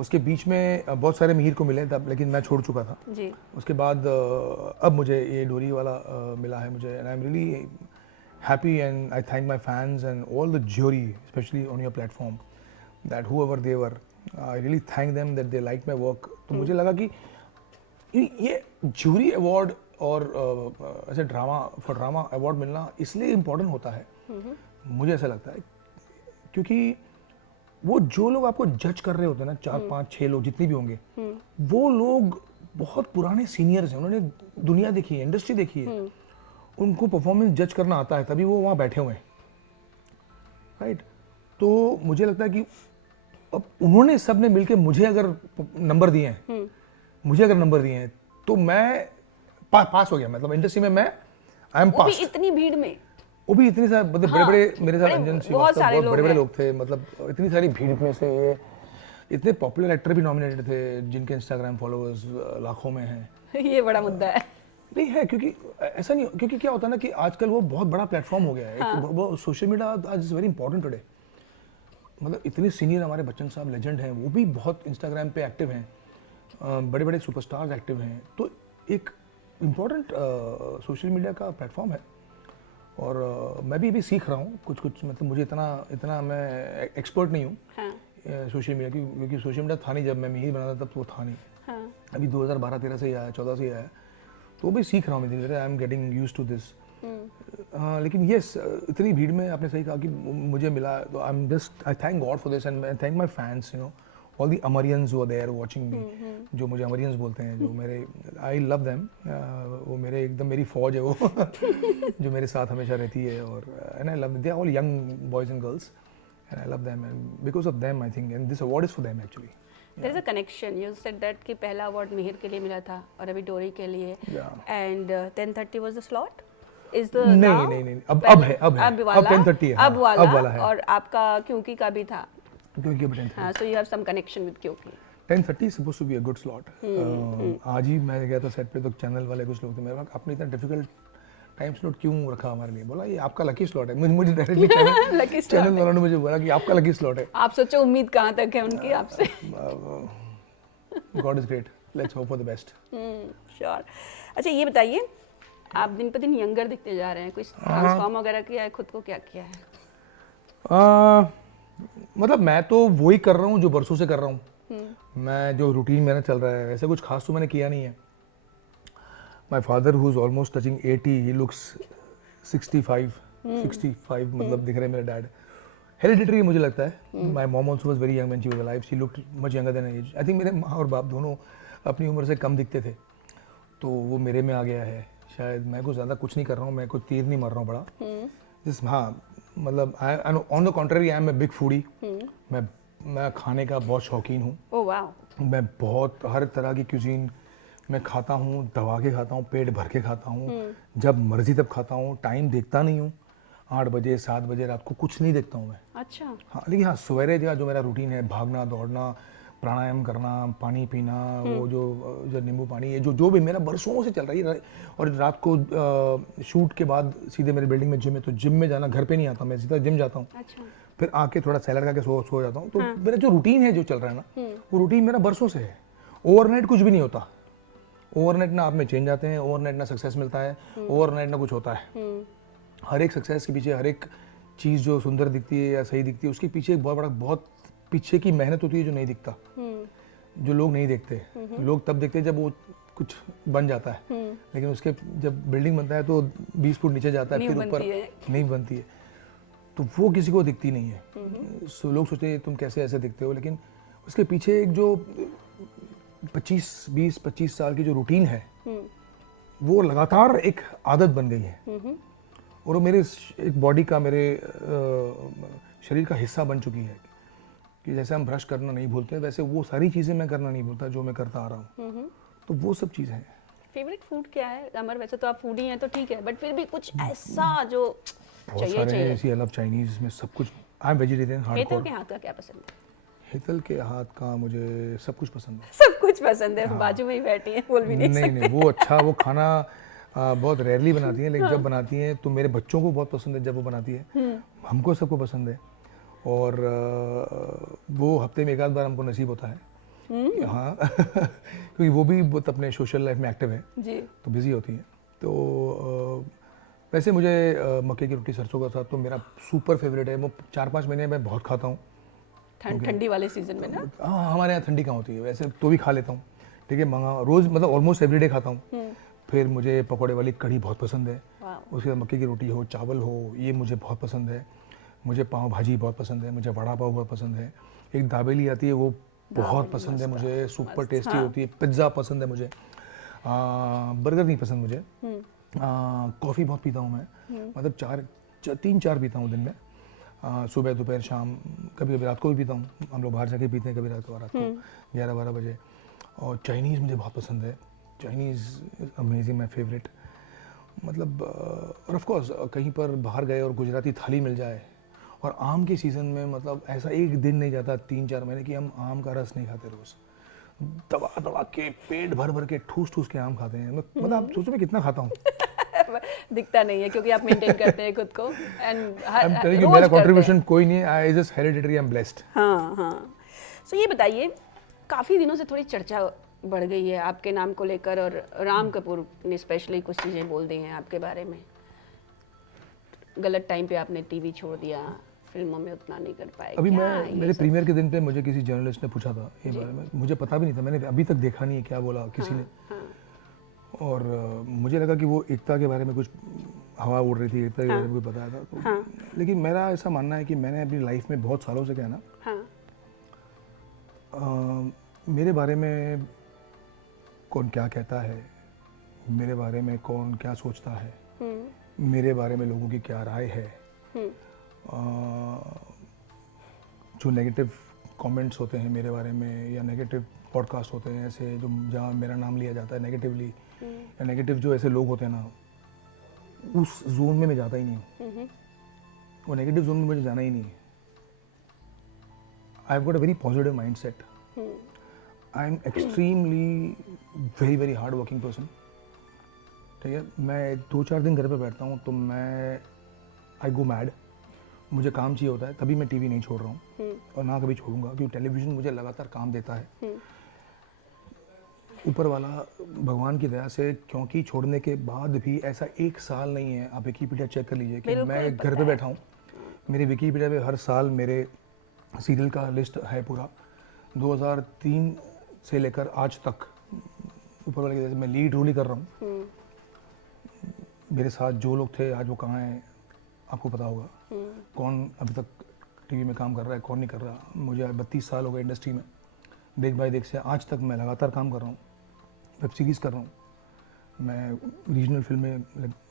उसके बीच में बहुत सारे मिहिर को मिले तब, लेकिन मैं छोड़ चुका था जी. उसके बाद अब मुझे ये डोरी वाला मिला है मुझे, and I am really happy, and I thank my fans and all the jury, especially on your platform, that whoever they were, I really thank them that they liked my work. तो मुझे लगा कि ये jury award और ऐसे drama award मिलना इसलिए important होता है, मुझे ऐसा लगता है, क्योंकि वो जो लोग आपको जज कर रहे होते हैं ना, 4 5 6 लोग जितने भी होंगे, वो लोग बहुत पुराने सीनियर्स हैं, उन्होंने दुनिया देखी है, इंडस्ट्री देखी है, उनको परफॉर्मेंस जज करना आता है, तभी वो वहाँ बैठे हुए हैं, राइट. तो मुझे लगता है कि अब उन्होंने सबने मिलके मुझे अगर नंबर दिए हैं, तो मैं पास हो गया, मतलब इंडस्ट्री में मैं आई एम पास. इतनी भीड़ में, वो भी इतनी सारे मतलब बड़े मेरे साथ अंजन श्रीवास्तव बहुत बड़े लोग थे, मतलब इतनी सारी भीड़ में से ये इतने पॉपुलर एक्टर भी नॉमिनेटेड थे जिनके इंस्टाग्राम फॉलोअर्स लाखों में हैं. ये बड़ा मुद्दा है. नहीं है, क्योंकि ऐसा नहीं, क्योंकि क्या होता है ना कि आजकल वो बहुत बड़ा प्लेटफॉर्म हो गया है, वो सोशल मीडिया आज इज वेरी इंपॉर्टेंट टुडे. मतलब इतने सीनियर हमारे बच्चन साहब लेजेंड हैं, वो भी बहुत इंस्टाग्राम पे एक्टिव हैं, बड़े बड़े सुपरस्टार्स एक्टिव हैं, तो एक इम्पॉर्टेंट सोशल मीडिया का प्लेटफॉर्म है. और मैं भी अभी सीख रहा हूँ कुछ, मतलब मुझे इतना मैं एक्सपर्ट नहीं हूँ सोशल मीडिया की, क्योंकि सोशल मीडिया था नहीं जब मैं मिहिर बना था, तब तो वो था नहीं. अभी 2012-13 से ही आया, 14 से ही आया, तो भी सीख रहा हूँ मैं धीरे-धीरे. I am getting used to this. लेकिन यस, इतनी भीड़ में आपने सही कहा कि मुझे मिला, तो I thank God for this, and I thank my fans, you know, all the Amarians who are there watching me, जो मुझे अमरियंस बोलते हैं, जो मेरे, आई लव देम, वो मेरे एकदम मेरी फौज है वो जो मेरे साथ हमेशा रहती है, और and I love, they are all young boys and girls, and I love them, and because of them I think, and this award is for them actually. There is a connection. You said that कि पहला award Mihir के लिए मिला था और अभी डोरी के लिए, and 10:30 was the slot. Is the नहीं, अब है 10:30 है, अब वाला है, और आपका क्योंकि का भी था, क्योंकि 10:30. हाँ, so you have some connection with क्योंकि. 10:30 supposed to be a good slot. आज ही मैं गया था सेट पे, तो चैनल वाले कुछ लोग थे, मेरे आपने इतना डिफिकल्ट टाइम स्लॉट क्यों रखा हमारे लिए? बोला ये आपका लकी स्लॉट है. मुझे डायरेक्टली चैनल वालों ने मुझे बोला कि आपका लकी स्लॉट है. आप सोचो उम्मीद कहाँ तक है उनकी आपसे. God is great, let's hope for the best. Sure. अच्छा ये बताइए, आप दिन पर दिन यंगर दिखते जा रहे हैं, कुछ ट्रांसफॉर्म वगैरह किया है खुद को, क्या किया है? मतलब मैं तो वही कर रहा हूँ जो बरसों से कर रहा हूँ. मैं जो रूटीन मेरा चल रहा है, ऐसा कुछ खास तो मैंने किया नहीं है. My father, who's almost touching 80, he looks 65, मतलब दिख रहे हैं मेरे डैड. Hereditary मुझे लगता है. My mom also was very young when she was alive. She looked much younger than her age. I think मेरे माँ और बाप दोनों अपनी उम्र से कम दिखते थे, तो वो मेरे में आ गया है शायद. मैं कुछ ज़्यादा कुछ नहीं कर रहा हूँ, मैं कोई तीर नहीं मार रहा हूँ बड़ा. हाँ, मतलब on the contrary I am a big foodie. मैं खाने का बहुत शौकीन हूँ. Oh wow. मैं बहुत हर तरह की क्यूजीन मैं खाता हूँ, दबा के खाता हूँ, पेट भर के खाता हूँ, जब मर्जी तब खाता हूँ. टाइम देखता नहीं हूँ, 8 बजे 7 बजे रात को कुछ नहीं देखता हूँ मैं. अच्छा. हाँ, लेकिन हाँ सवेरे जो मेरा रूटीन है, भागना दौड़ना, प्राणायाम करना, पानी पीना, वो जो नींबू पानी, ये जो भी मेरा बरसों से चल रही है. और रात को शूट के बाद सीधे मेरे बिल्डिंग में जिम है, तो जिम में जाना, घर पे नहीं आता, मैं सीधा जिम जाता हूँ. अच्छा. फिर आके थोड़ा सैलड खा के सो जाता हूँ. तो मेरा जो रूटीन है जो चल रहा है ना, वो रूटीन मेरा बरसों से है. ओवरनाइट कुछ भी नहीं होता. ओवरनाइट ना आप में चेंज आते हैं, ओवरनाइट ना सक्सेस मिलता है, ओवरनाइट ना कुछ होता है. हर एक सक्सेस के पीछे, हर एक चीज़ जो सुंदर दिखती है या सही दिखती है, उसके पीछे एक बहुत पीछे की मेहनत होती है जो नहीं दिखता, जो लोग नहीं देखते. लोग तब देखते हैं जब वो कुछ बन जाता है, लेकिन उसके जब बिल्डिंग बनता है तो 20 फुट नीचे जाता है, फिर ऊपर नहीं बनती है, तो वो किसी को दिखती नहीं है. लोग सोचते हैं तुम कैसे ऐसे दिखते हो, लेकिन उसके पीछे एक जो 20-25 साल की जो रूटीन है, वो लगातार एक आदत बन गई है, और वो मेरे एक बॉडी का, मेरे शरीर का हिस्सा बन चुकी है. कि जैसे हम ब्रश करना नहीं भूलते, वैसे वो सारी चीज़ें मैं करना नहीं भूलता जो मैं करता आ रहा हूँ. तो वो सब चीज़ें हैं. फेवरेट फूड क्या है अमर? वैसे तो आप फूडी हैं तो ठीक है, बट फिर भी कुछ ऐसा जो बहुत चाहिए सारे हैं चाहिए। ऐसी, आई लव चाइनीज में सब कुछ। I am vegetarian Hetal hardcore. के हाथ का क्या पसंद है? हेतल के हाथ का मुझे सब कुछ पसंद है। सब कुछ पसंद है, बाजू में ही बैठी है, बोल भी नहीं नहीं सकते। नहीं, वो अच्छा, वो खाना बहुत रेयरली बनाती है, लेकिन जब बनाती हैं तो मेरे बच्चों को बहुत पसंद है जब वो बनाती है, हमको सबको पसंद है। और वो हफ्ते में एक आध बार हमको नसीब होता है। हाँ क्योंकि वो भी बहुत अपने सोशल लाइफ में एक्टिव है, जी। तो बिजी होती हैं। तो वैसे मुझे मक्के की रोटी सरसों का साग तो मेरा सुपर फेवरेट है। वो 4-5 महीने में बहुत खाता हूँ। ठंडी वाले सीजन में ना। हाँ, हमारे यहाँ ठंडी कहाँ होती है, वैसे तो भी खा लेता हूँ, ठीक है, मंगा रोज़, मतलब ऑलमोस्ट एवरीडे खाता हूँ। फिर मुझे पकौड़े वाली कढ़ी बहुत पसंद है, उसके बाद मक्के की रोटी हो, चावल हो, ये मुझे बहुत पसंद है। मुझे पाव भाजी बहुत पसंद है, मुझे वड़ा पाव बहुत पसंद है। एक दाबेली आती है वो बहुत पसंद है मुझे, सुपर टेस्टी होती है। पिज्ज़ा पसंद है मुझे, बर्गर नहीं पसंद मुझे। कॉफ़ी बहुत पीता हूँ मैं, मतलब 3-4 पीता हूँ दिन में, सुबह दोपहर शाम, कभी कभी रात को भी पीता हूँ। हम लोग बाहर जाके पीते हैं कभी रात को 11-12 बजे। और चाइनीज़ मुझे बहुत पसंद है, चाइनीज़ अमेजिंग, माई फेवरेट। मतलब और ऑफ कोर्स कहीं पर बाहर गए और गुजराती थाली मिल जाए, और आम के सीज़न में, मतलब ऐसा एक दिन नहीं जाता 3-4 महीने कि हम आम का रस नहीं खाते रोज़। दबा दबा के पेट भर भर के ठूस ठूस के आम खाते हैं। मतलब आप सोचो मैं कितना खाता हूँ। दिखता नहीं है क्योंकि आप मेंटेन करते हैं खुद को, and I am telling you, मेरा कंट्रीब्यूशन कोई नहीं है, I just hereditary, I am blessed. हाँ हाँ। सो ये बताइए, काफ़ी दिनों से थोड़ी चर्चा बढ़ गई है आपके नाम को लेकर, और राम कपूर ने स्पेशली कुछ चीज़ें बोल दी हैं आपके बारे में। गलत टाइम पे आपने टीवी छोड़ दिया, फिल्मों में उतना नहीं कर पाए। अभी मैं मेरे प्रीमियर के दिन पे मुझे किसी जर्नलिस्ट ने पूछा था ये बारे में, मुझे पता भी नहीं था, मैंने अभी तक देखा नहीं है क्या बोला किसी ने। और मुझे लगा कि वो एकता के बारे में कुछ हवा उड़ रही थी, एकता के बारे में कुछ बताया था तो। लेकिन मेरा ऐसा मानना है कि मैंने अपनी लाइफ में बहुत सालों से, क्या है ना, मेरे बारे में कौन क्या कहता है, मेरे बारे में कौन क्या सोचता है, मेरे बारे में लोगों की क्या राय है, जो नेगेटिव कमेंट्स होते हैं मेरे बारे में, या नेगेटिव पॉडकास्ट होते हैं ऐसे जो जहाँ मेरा नाम लिया जाता है नेगेटिवली, या नेगेटिव जो ऐसे लोग होते हैं ना, उस जोन में मैं जाता ही नहीं हूँ। वो नेगेटिव जोन में मुझे जाना ही नहीं है। I have got a very positive mind set. I am extremely very very hard working person, ठीक है। मैं 2-4 दिन घर पे बैठता हूँ तो मैं आई गो मैड, मुझे काम चाहिए होता है, तभी मैं टीवी नहीं छोड़ रहा हूँ और ना कभी छोड़ूंगा, क्योंकि टेलीविज़न मुझे लगातार काम देता है। ऊपर वाला भगवान की दया से, क्योंकि छोड़ने के बाद भी ऐसा एक साल नहीं है, आप विकीपीडिया चेक कर लीजिए, कि मैं घर पे बैठा हूँ। मेरे विकीपीडिया पे हर साल मेरे सीरियल का लिस्ट है पूरा, 2003 से लेकर आज तक। ऊपर वाले की दया से मैं लीड रोल ही कर रहा हूँ। मेरे साथ जो लोग थे आज वो कहाँ हैं आपको पता होगा, कौन अभी तक टीवी में काम कर रहा है, कौन नहीं कर रहा। मुझे 32 साल हो गए इंडस्ट्री में, देख बाय देख से आज तक मैं लगातार काम कर रहा हूँ, वेब सीरीज़ कर रहा हूँ। मैं रीजनल फिल्में,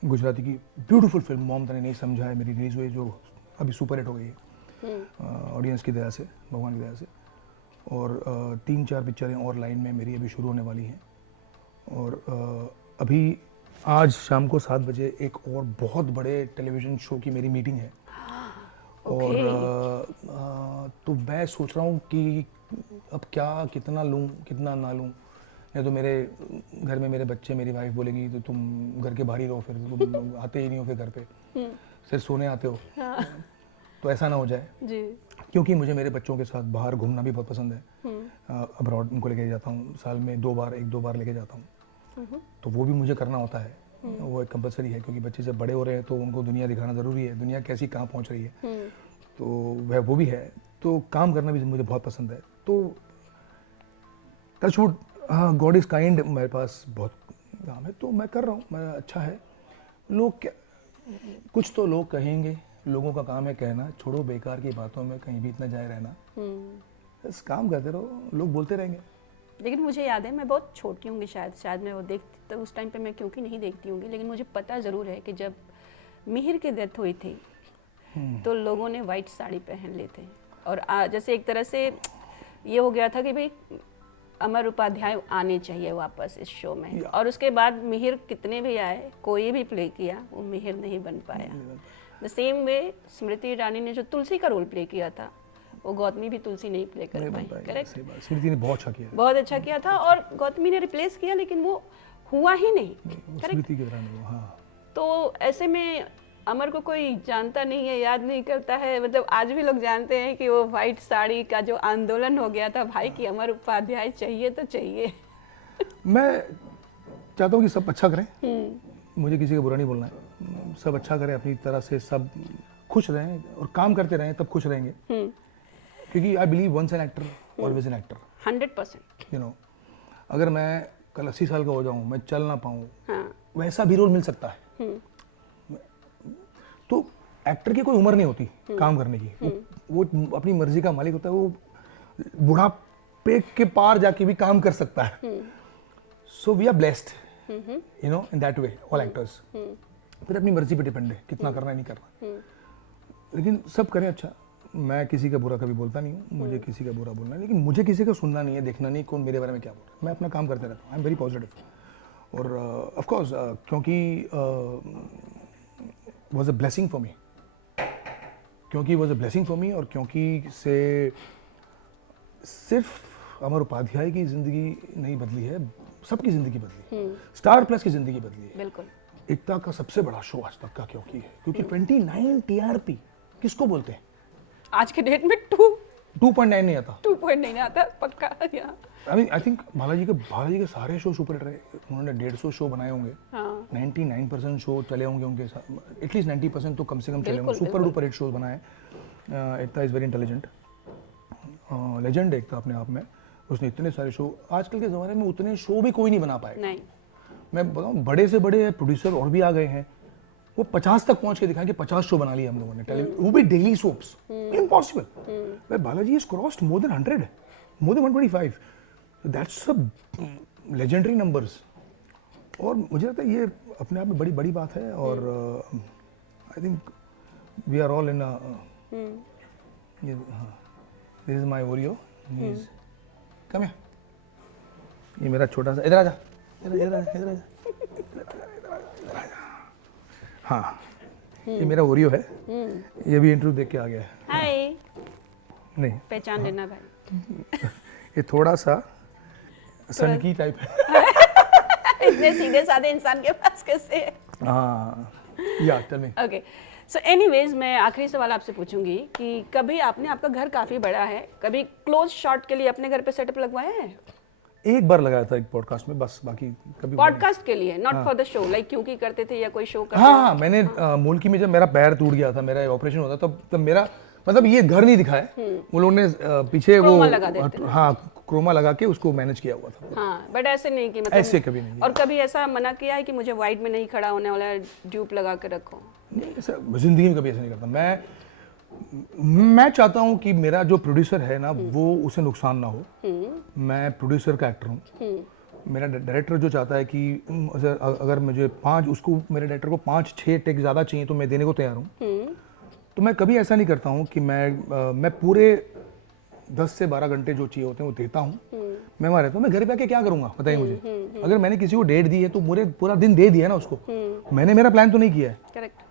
गुजराती की ब्यूटीफुल फिल्म मॉम तने नहीं समझा है मेरी रिलीज़ हुई, जो अभी सुपर हिट हो गई है ऑडियंस की दया से, भगवान की दया से। और 3-4 पिक्चरें और लाइन में मेरी अभी शुरू होने वाली हैं। और अभी आज शाम को 7 बजे एक और बहुत बड़े टेलीविज़न शो की मेरी मीटिंग है। और तो मैं सोच रहा हूँ कि अब क्या, कितना लूँ कितना ना लूँ। या तो मेरे घर में मेरे बच्चे, मेरी वाइफ बोलेगी तो तुम घर के बाहर ही रहो, फिर तुम आते ही नहीं हो फिर घर पे, सिर्फ सोने आते हो। तो ऐसा ना हो जाए जी। क्योंकि मुझे मेरे बच्चों के साथ बाहर घूमना भी बहुत पसंद है। अब्रॉड उनको लेके जाता हूँ, साल में 1-2 बार लेके जाता हूँ। तो वो भी मुझे करना होता है, वो एक कंपलसरी है, क्योंकि बच्चे जब बड़े हो रहे हैं तो उनको दुनिया दिखाना ज़रूरी है, दुनिया कैसी कहाँ पहुँच रही है। तो वह वो भी है। तो काम करना भी मुझे बहुत पसंद है। तो टचवुड, हाँ, गॉड इज़ काइंड, मेरे पास बहुत काम है तो मैं कर रहा हूँ, मैं अच्छा है। लोग क्या, कुछ तो लोग कहेंगे, लोगों का काम है कहना, छोड़ो बेकार की बातों में कहीं भी इतना जाए रहना, बस काम करते रहो, लोग बोलते रहेंगे। लेकिन मुझे याद है, मैं बहुत छोटी होंगी शायद मैं वो देखती, तो उस टाइम पे मैं क्योंकि नहीं देखती होंगी, लेकिन मुझे पता ज़रूर है कि जब मिहिर की डेथ हुई थी तो लोगों ने वाइट साड़ी पहन ली थी। और जैसे एक तरह से ये हो गया था कि भाई अमर उपाध्याय आने चाहिए वापस इस शो में। और उसके बाद मिहिर कितने भी आए, कोई भी प्ले किया, वो मिहिर नहीं बन पाया। The same way Smriti Irani ने जो तुलसी का रोल प्ले किया था, वो गौतमी भी तुलसी नहीं प्ले कर पाई। करेक्ट, सही बात, स्मृति ने बहुत अच्छा किया, बहुत अच्छा किया था, और गौतमी ने रिप्लेस किया लेकिन वो हुआ ही नहीं। करेक्ट, स्मृति की तरह नहीं, हाँ। तो ऐसे में अमर को कोई जानता नहीं है, याद नहीं करता है। मतलब आज भी लोग जानते हैं कि वो वाइट साड़ी का जो आंदोलन हो गया था भाई कि अमर उपाध्याय चाहिए तो चाहिए। मैं चाहता हूँ कि सब अच्छा करें, मुझे किसी का बुरा नहीं बोलना है, सब अच्छा करें अपनी तरह से, सब खुश रहें और काम करते रहें, तब खुश रहेंगे। क्योंकि I believe once an actor always an actor, 100%। You know. अगर मैं कल 80 साल का हो जाऊँ, मैं चल ना पाऊँ, हाँ, वैसा भी रोल मिल सकता है। तो एक्टर की कोई उम्र नहीं होती काम करने की, वो अपनी मर्जी का मालिक होता है, वो बुढ़ापे के पार जाके भी काम कर सकता है। So we are blessed, you know, in that way, all actors. फिर अपनी मर्जी पे डिपेंड है कितना करना है, नहीं करना, लेकिन सब करें अच्छा। मैं किसी का बुरा कभी बोलता नहीं हूँ, मुझे किसी का बुरा बोलना है, लेकिन मुझे किसी का सुनना नहीं है, देखना नहीं कौन मेरे बारे में क्या बोल रहा है। मैं अपना काम करते रहता हूँ, आई एम वेरी पॉजिटिव। और ऑफ कोर्स क्योंकि was a blessing for me, क्योंकि was a blessing for me, और क्योंकि से सिर्फ अमर उपाध्याय की जिंदगी नहीं बदली है, सबकी जिंदगी बदली है, स्टार प्लस की जिंदगी बदली है। बिल्कुल। एकता का सबसे बड़ा शो आज तक का क्योंकि है, क्योंकि 29 TRP किसको बोलते हैं? आज के डेट में 2.9 नहीं आता, 2 नहीं आता पक्का। आई थिंक बालाजी के सारे शो सुपर हिट रहे। उन्होंने 150 शो बनाए होंगे, हाँ। 99% शो चले होंगे उनके साथ, एटलीस्ट 90% तो कम से कम चले होंगे, सुपर डुपर हिट शोज बनाए। एकता इज़ वेरी इंटेलिजेंट, लेजेंड एकता अपने आप में। उसने इतने सारे शो, आजकल के ज़माने में उतने शो भी कोई नहीं बना पाएगा। नहीं, मैं बताऊँ, बड़े से बड़े प्रोड्यूसर और भी आ गए हैं, वो 50 तक पहुंच के दिखाएं कि 50 शो बना लिए हम लोगों ने, वो भी daily soaps, impossible. Balaji has crossed more than 100, more than 125, that's a legendary numbers. और मुझे लगता है ये अपने आप में बड़ी बड़ी बात है। और I think we are all in, this is my Oreo, come here, ये मेरा छोटा सा, इधर आजा, इधर आजा। हाँ, ये मेरा ओरियो है, ये भी इंटरव्यू देख के आ गया है। हाय, नहीं पहचान लेना भाई। ये थोड़ा सा सन की टाइप है। इतने सीधे साधे इंसान के पास कैसे है? हाँ, yeah tell me. Okay, so anyways मैं आखिरी सवाल आपसे पूछूंगी कि कभी आपने, आपका घर काफी बड़ा है, कभी क्लोज शॉट के लिए अपने घर पे सेटअप लगवाया है? एक बार लगाया था एक पॉडकास्ट में, बस, बाकी कभी पॉडकास्ट के लिए, not for the show, like क्योंकि करते थे या कोई शो करते हाँ, मैंने मुल्की में जब मेरा पैर टूट गया था, मेरा ऑपरेशन होता, तब मेरा मतलब ये घर नहीं दिखा है, वो लोगों ने पीछे वो हाँ क्रोमा लगा के उसको मैनेज किया हुआ था। हाँ, बट ऐसे नहीं कि मतलब ऐसे कभी नहीं। और कभी ऐसा मना किया है कि मुझे वाइड में नहीं खड़ा होने वाला, ड्यूप लगा के रखो? नहीं, ऐसा जिंदगी में कभी ऐसा नहीं करता। मैं चाहता हूँ कि मेरा जो प्रोड्यूसर है ना, वो उसे नुकसान ना हो। मैं प्रोड्यूसर का एक्टर हूँ, मेरा डायरेक्टर जो चाहता है कि अगर मुझे उसको मेरे डायरेक्टर को 5-6 टेक ज़्यादा चाहिए तो मैं देने को तैयार हूँ। तो मैं कभी ऐसा नहीं करता हूँ कि मैं पूरे 10 से 12 घंटे जो चाहिए होते हैं वो देता हूँ। मैं वहाँ रहता हूँ। मैं घर पे आके क्या करूँगा बताइए मुझे? अगर मैंने किसी को डेट दी है तो मुझे पूरा दिन दे दिया ना उसको, मैंने मेरा प्लान तो नहीं किया है। करेक्ट।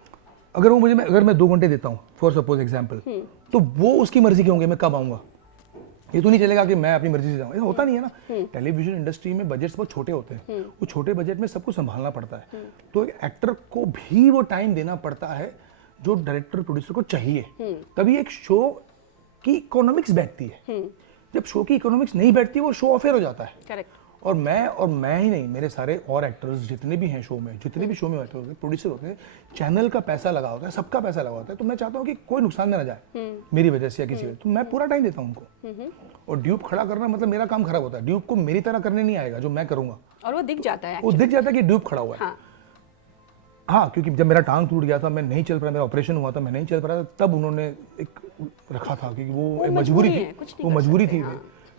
अगर मैं 2 घंटे देता हूँ फॉर सपोज एग्जाम्पल, तो वो उसकी मर्जी के होंगे मैं कब आऊँगा। ये तो नहीं चलेगा कि मैं अपनी मर्जी से जाऊँ, ऐसा होता नहीं है ना। टेलीविजन इंडस्ट्री में बजट्स बहुत छोटे होते हैं, वो छोटे बजट में सबको संभालना पड़ता है। तो एक एक्टर को भी वो टाइम देना पड़ता है जो डायरेक्टर प्रोड्यूसर को चाहिए, तभी एक शो की इकोनॉमिक्स बैठती है। जब शो की इकोनॉमिक्स नहीं बैठती वो शो अफेयर हो जाता है। करेक्ट। और मैं ही नहीं, मेरे सारे और एक्टर्स जितने भी हैं शो में, जितने भी शो में होते हैं, प्रोड्यूसर होते हैं, चैनल का पैसा लगा होता है, सबका पैसा लगा होता है। तो मैं चाहता हूँ कि कोई नुकसान में ना जाए मेरी वजह से या किसी वजह, तो मैं पूरा टाइम देता हूँ उनको। और ड्यूब खड़ा करना मतलब मेरा काम खराब होता है। ड्यूब को मेरी तरह करने नहीं आएगा जो मैं करूँगा, और वो दिख जाता है, वो दिख जाता है कि ड्यूब खड़ा हुआ है। हाँ, क्योंकि जब मेरा टांग टूट गया था, मैं नहीं चल पा रहा, मेरा ऑपरेशन हुआ था, मैं नहीं चल पा रहा था, तब उन्होंने एक रखा था क्योंकि वो मजबूरी थी, वो मजबूरी थी।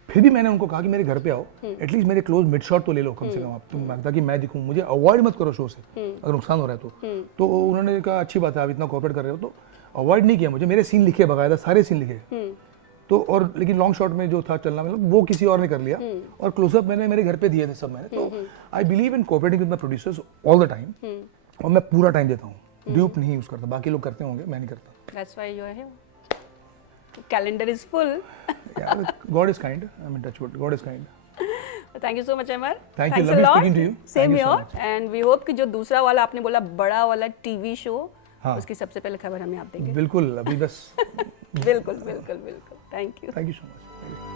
फिर भी मैंने उनको कहा कि मेरे घर पे आओ, एटलीस्ट मेरे क्लोज मिड शॉट तो ले लो कम से कम आप, तुम ताकि मैं दिखूं, मुझे अवॉइड मत करो शो से अगर नुकसान हो रहा है तो उन्होंने कहा अच्छी बात है, आप इतना कोऑपरेट कर रहे हो। तो अवॉइड नहीं किया मुझे, मेरे सीन लिखे बकायदा, सारे सीन लिखे। तो और लेकिन लॉन्ग शॉट में जो था चलना, मतलब वो किसी और ने कर लिया, और क्लोजअप मैंने मेरे घर पे दिए थे सब मैंने। तो I believe in cooperating with my producers all the time, और मैं पूरा टाइम देता हूँ। ड्यूप नहीं यूज़ करता, बाकी लोग करते होंगे, मैं नहीं करता। That's why you are here, calendar is full. God is kind, I mean touch wood, God is kind. Thank you so much Amar, Thank you, lovely speaking to you. Same Thank you so here, much. And we hope कि जो दूसरा वाला आपने बोला बड़ा वाला TV show, हाँ। उसकी सबसे पहले खबर हमें आप देंगे। बिल्कुल, अभी बस बिल्कुल बिल्कुल बिल्कुल, thank you. Thank you so much.